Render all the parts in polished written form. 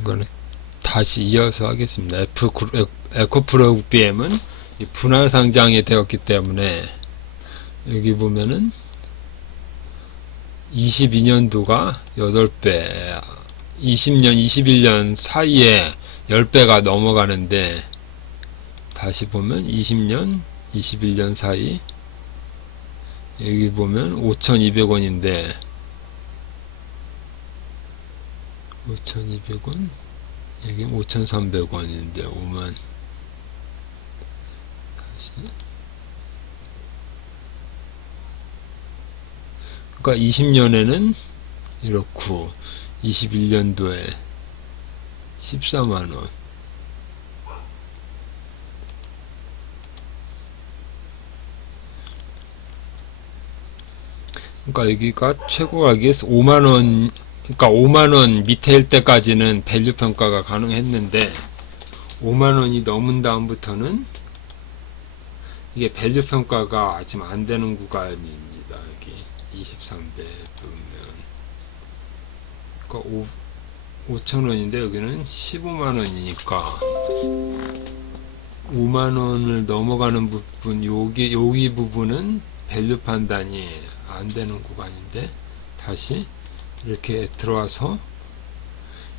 이거는 다시 이어서 하겠습니다. 에코프로비엠은 분할 상장이 되었기 때문에 여기 보면은 22년도가 8배, 20년, 21년 사이에 10배가 넘어가는데, 다시 보면 20년, 21년 사이, 여기 보면 5,200원인데, 5,200원, 여기 5,300원인데, 5만, 다시. 그러니까 20년에는 이렇고, 21년도에 14만원. 그러니까 여기가 최고 가격이 5만원, 그러니까 5만원 밑에일 때까지는 밸류 평가가 가능했는데 5만원이 넘은 다음부터는 이게 밸류 평가가 지금 안 되는 구간입니다. 여기 23배 보면 그러니까 5천원인데 여기는 15만원이니까 5만원을 넘어가는 부분, 여기 부분은 밸류 판단이 안 되는 구간인데, 다시 이렇게 들어와서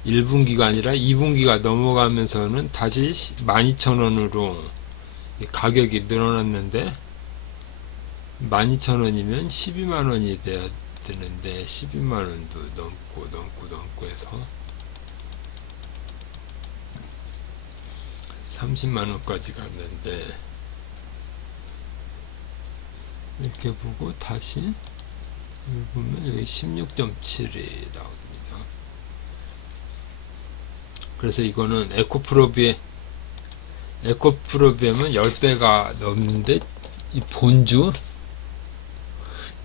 1분기가 아니라 2분기가 넘어가면서는 다시 12,000원으로 가격이 늘어났는데, 12,000원이면 12만원이 돼야 되는데 12만원도 넘고 해서 30만원까지 갔는데, 이렇게 보고 다시 여기 보면 여기 16.7이 나옵니다. 그래서 이거는 에코프로비엠은 10배가 넘는데, 이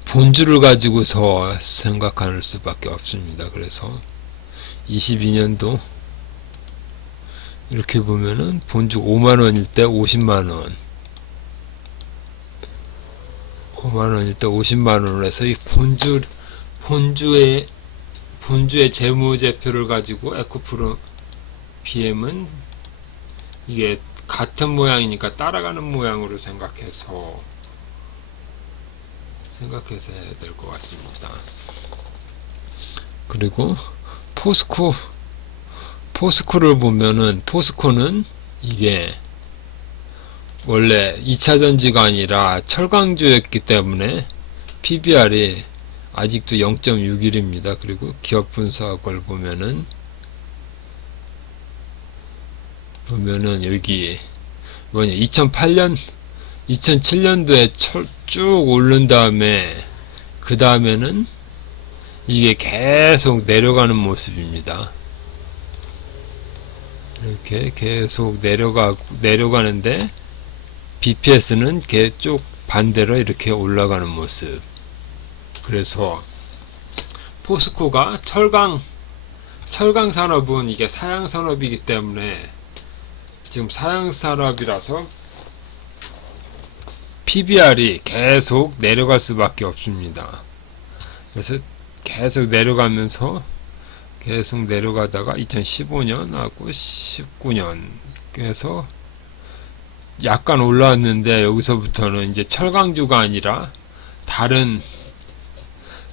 본주를 가지고서 생각할 수밖에 없습니다. 그래서 22년도 이렇게 보면은 본주 5만원일 때 50만원, 5만원일 때 50만원을 해서 이 본주의 재무제표를 가지고 에코프로 BM은 이게 같은 모양이니까 따라가는 모양으로 생각해서 해야 될 것 같습니다. 그리고 포스코를 보면은, 포스코는 이게 원래 2차전지가 아니라 철강주였기 때문에 PBR이 아직도 0.61입니다. 그리고 기업 분석을 보면은 여기 2007년도에 쭉 오른 다음에 그 다음에는 이게 계속 내려가는 모습입니다. 이렇게 계속 내려가는데 BPS는 쭉 반대로 이렇게 올라가는 모습. 그래서 포스코가 철강 산업은 이게 사양 산업이기 때문에 지금 사양 산업이라서 PBR이 계속 내려갈 수밖에 없습니다. 그래서 계속 내려가다가 2015년하고 19년 그래서 약간 올라왔는데, 여기서부터는 이제 철강주가 아니라 다른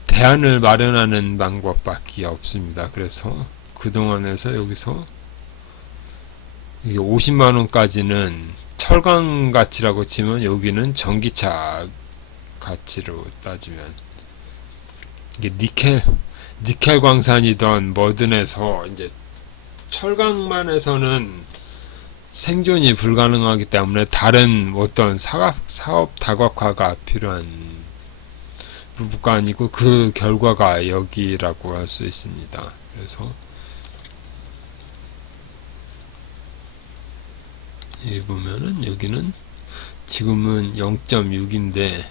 대안을 마련하는 방법밖에 없습니다. 그래서 그동안에서 여기서 이게 50만원까지는 철강 가치라고 치면, 여기는 전기차 가치로 따지면 이게 니켈 광산이던 뭐든 해서 이제 철강만 해서는 생존이 불가능하기 때문에 다른 어떤 사업 다각화가 필요한 부분가 아니고 그 결과가 여기라고 할 수 있습니다. 그래서 여기 보면은 여기는 지금은 0.6인데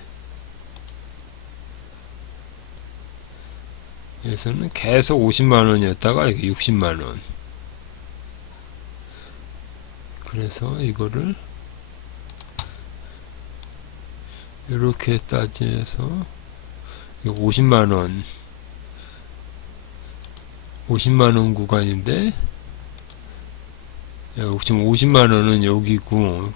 여기서는 계속 50만원이었다가 여기 60만원. 그래서 이거를 이렇게 따져서 50만원 구간인데 지금 50만원은 여기고,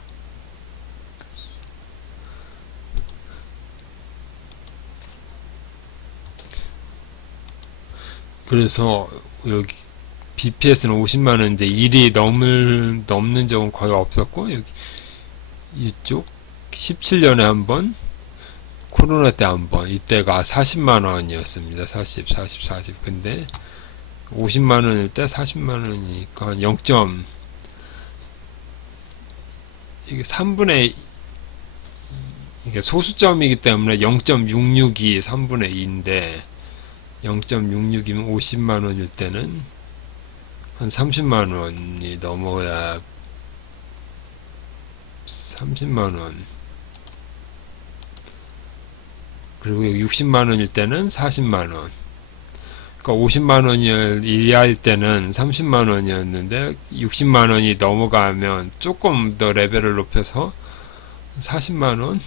그래서 여기 BPS는 50만원인데 1이 넘는 적은 거의 없었고, 여기 이쪽 17년에 한번, 코로나 때 한번, 이때가 40만원이었습니다. 40. 근데 50만원일 때 40만원이니까 0. 이게 3분의 이게 소수점이기 때문에 0.662 3분의 2인데 0.66이면 50만원일 때는 한 30만원이 넘어야 30만원, 그리고 60만원일 때는 40만원. 그러니까 50만원이 이하일 때는 30만원이었는데 60만원이 넘어가면 조금 더 레벨을 높여서 40만원,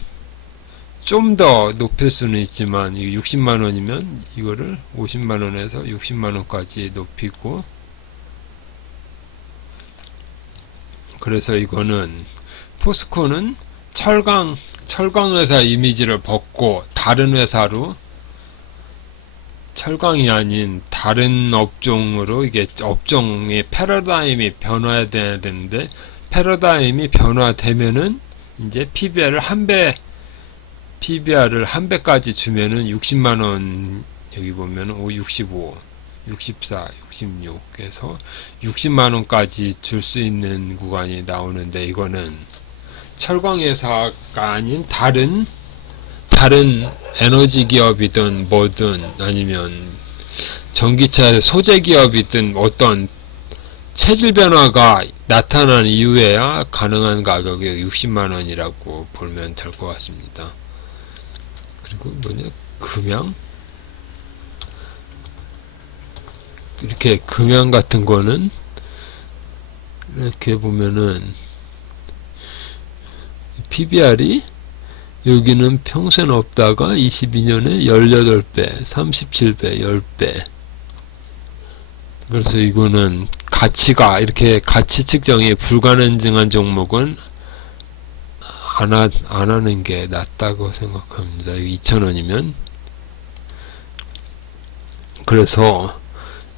좀 더 높일 수는 있지만 60만원이면 이거를 50만원에서 60만원까지 높이고, 그래서 이거는 포스코는 철강 회사 이미지를 벗고 다른 회사로, 철강이 아닌 다른 업종으로, 이게 업종의 패러다임이 변화해야 되는데, 패러다임이 변화되면은 이제 PBR을 한 배까지 주면은 60만원, 여기 보면은 65, 64, 66에서 60만원까지 줄 수 있는 구간이 나오는데, 이거는 철강회사가 아닌 다른 에너지 기업이든 뭐든 아니면 전기차 소재 기업이든 어떤 체질 변화가 나타난 이후에야 가능한 가격이 60만원이라고 보면 될 것 같습니다. 그리고 금양, 이렇게 금양 같은 거는 이렇게 보면은 PBR이 여기는 평생 없다가 22년에 18배, 37배, 10배. 그래서 이거는 가치가, 이렇게 가치 측정이 불가능한 종목은 안 하는 게 낫다고 생각합니다. 2,000원이면. 그래서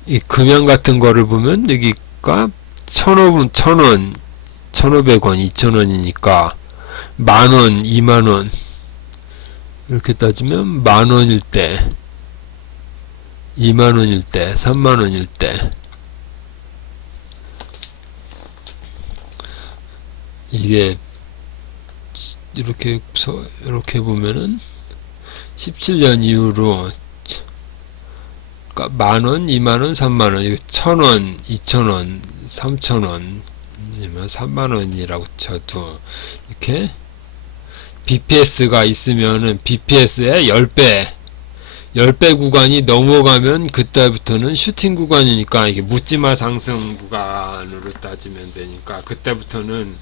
이 금양 같은 거를 보면 여기가 1,000원, 1,500원, 2,000원이니까 만원, 2만원, 이렇게 따지면 만원일 때, 2만원일 때, 3만원일 때, 이게 이렇게 보면은 17년 이후로, 그러니까 만원, 2만원, 3만원, 이거 1,000원, 2,000원, 3,000원, 아니면 3만원이라고 쳐도, 이렇게 BPS가 있으면은 BPS의 10배 구간이 넘어가면 그때부터는 슈팅 구간이니까, 이게 묻지마 상승 구간으로 따지면 되니까, 그때부터는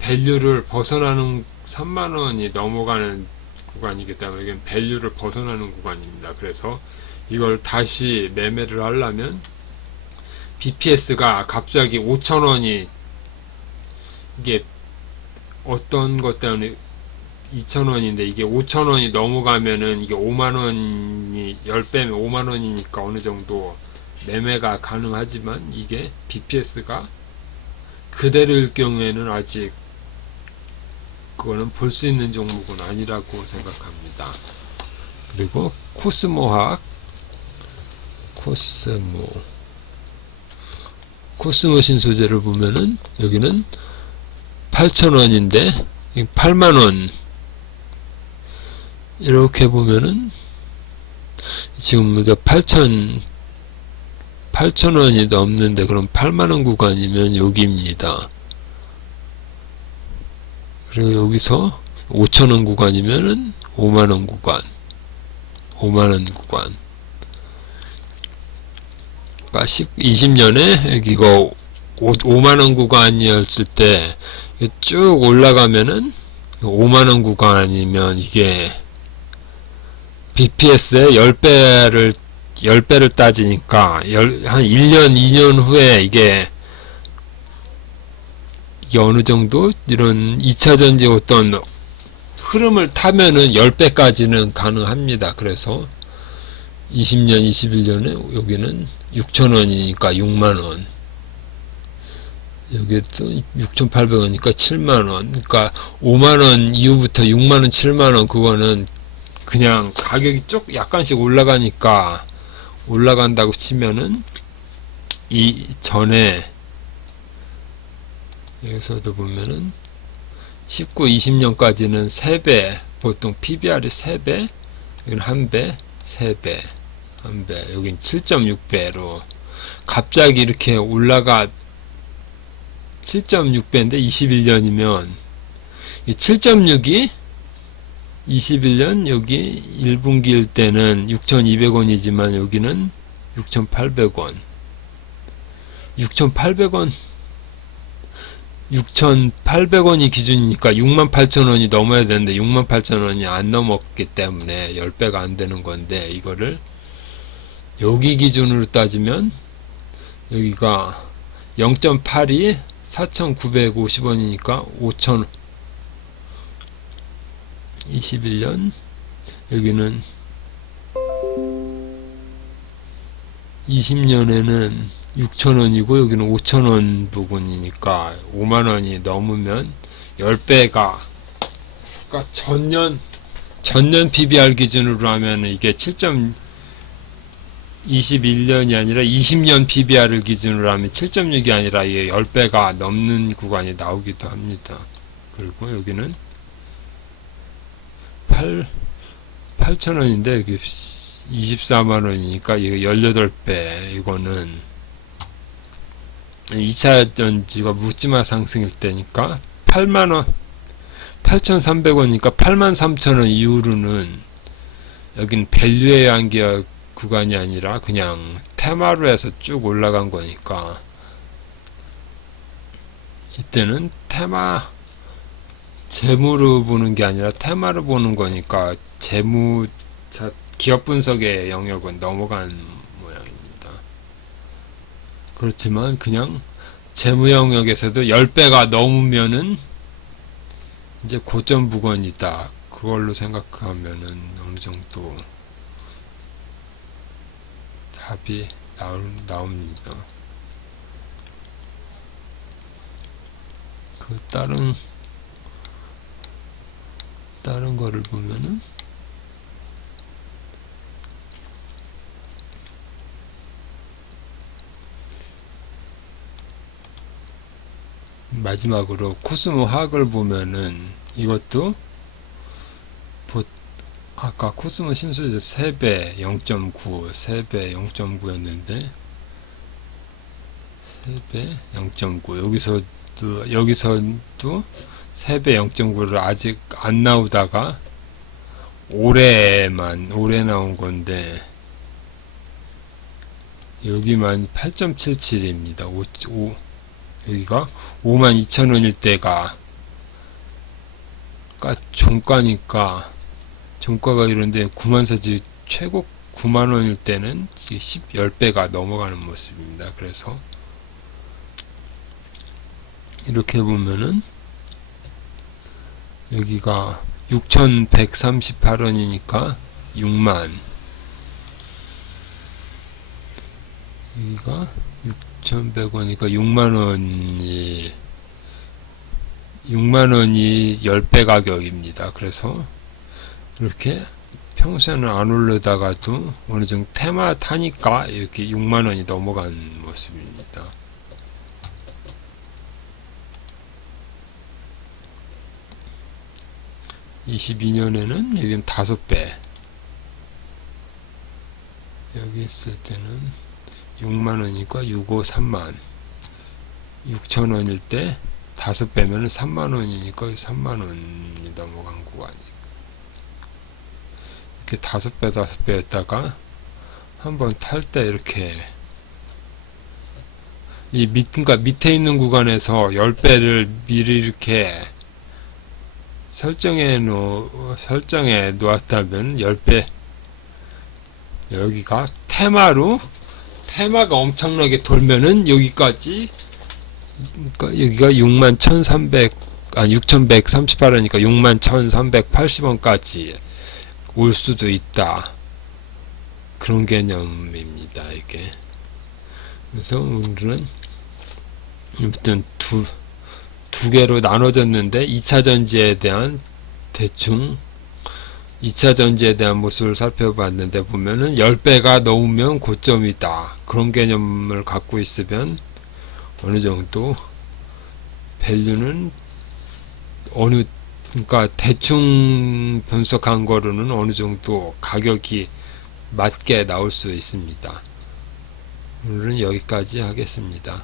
밸류를 벗어나는, 3만원이 넘어가는 구간이기 때문에 이게 밸류를 벗어나는 구간입니다. 그래서 이걸 다시 매매를 하려면 BPS가 갑자기 5,000원이, 이게 어떤 것 때문에 2,000원인데 이게 5,000원이 넘어가면은 이게 5만원이 10배면 5만원이니까 어느 정도 매매가 가능하지만, 이게 BPS가 그대로일 경우에는 아직 그거는 볼 수 있는 종목은 아니라고 생각합니다. 그리고 코스모 신소재를 보면은 여기는 8,000원인데 8만원, 이렇게 보면은 지금 이게 8,000원이 넘는데, 그럼 8만원 구간이면 여기입니다. 그리고 여기서 5,000원 구간이면은 5만원 구간, 5만원 구간. 그러니까 20년에 이거 5만원 구간이었을 때 쭉 올라가면은 5만원 구간이면 이게 BPS의 10배를 10배를 따지니까 한 1년, 2년 후에 이게 어느 정도 이런 2차전지 어떤 흐름을 타면은 10배까지는 가능합니다. 그래서 20년, 21년에 여기는 6,000원이니까 6만원. 여기도 6,800원이니까 7만원. 그러니까 5만원 이후부터 6만원, 7만원 그거는 그냥 가격이 약간씩 올라가니까 올라간다고 치면은 이 전에 여기서도 보면은 19, 20년까지는 3배, 보통 PBR이 3배, 여기는 1배, 3배, 1배, 여긴 7.6배로 갑자기 이렇게 올라가 7.6배인데 21년이면 이 7.6이 21년 여기 1분기일 때는 6,200원이지만 여기는 6,800원 6,800원 6,800원이 기준이니까 68,000원이 넘어야 되는데 68,000원이 안 넘었기 때문에 10배가 안 되는 건데, 이거를 여기 기준으로 따지면 여기가 0.8이 4,950원이니까 5,000, 21년 여기는 20년에는 6,000원이고 여기는 5,000원 부분이니까 5만원이 넘으면 10배가, 그러니까 전년 PBR 기준으로 하면 이게 7.21년이 아니라 20년 PBR을 기준으로 하면 7.6이 아니라 이게 10배가 넘는 구간이 나오기도 합니다. 그리고 여기는 8,000원인데 여기 24만원이니까 이거 18배. 이거는 2차 전지가 묻지마 상승일 때니까 8만원 8,300원이니까 83,000원 이후로는 여긴 밸류의 한계 구간이 아니라 그냥 테마로 해서 쭉 올라간 거니까 이때는 테마 재무로 보는 게 아니라 테마로 보는 거니까 재무 기업 분석의 영역은 넘어간 모양입니다. 그렇지만 그냥 재무 영역에서도 10배가 넘으면은 이제 고점 부근이다. 그걸로 생각하면은 어느 정도 답이 나옵니다. 그 다른 거를 보면은 마지막으로 코스모 화학을 보면은 이것도 아까 코스모 신소재 3배 0.9 3배 0.9였는데 3배 0.9 여기서도 3배 0.9를 아직 안 나오다가 올해 나온 건데 여기만 8.77입니다. 여기가 52,000원일 때가 종가가 이런데 9만사지 최고 9만원일 때는 10배가 넘어가는 모습입니다. 그래서 이렇게 보면은 여기가 6,138원이니까 6만, 여기가 6,100원이니까 6만원이 10배 가격입니다. 그래서 이렇게 평소에는 안 오르다가도 어느 정도 테마 타니까 이렇게 6만원이 넘어간 모습입니다. (22년에는) 여기는 5배, 여기 있을 때는 6만원이니까 6,530만, 6,000원일 때 5배면은 3만원이니까 3만원이 넘어간 구간이, 이렇게 5배였다가 한번 탈 때 이렇게 그러니까 밑에 있는 구간에서 10배를 미리 이렇게 설정해 놓았다면 10배, 여기가 테마가 엄청나게 돌면은 여기까지, 그러니까 여기가 6138원이니까 61,380원까지 올 수도 있다. 그런 개념입니다, 이게. 그래서 오늘은 아무튼 두 개로 나눠졌는데 2차 전지에 대한 대충 2차 전지에 대한 모습을 살펴봤는데, 보면은 10배가 넘으면 고점이다. 그런 개념을 갖고 있으면 어느 정도 밸류는 그러니까 대충 분석한 거로는 어느 정도 가격이 맞게 나올 수 있습니다. 오늘은 여기까지 하겠습니다.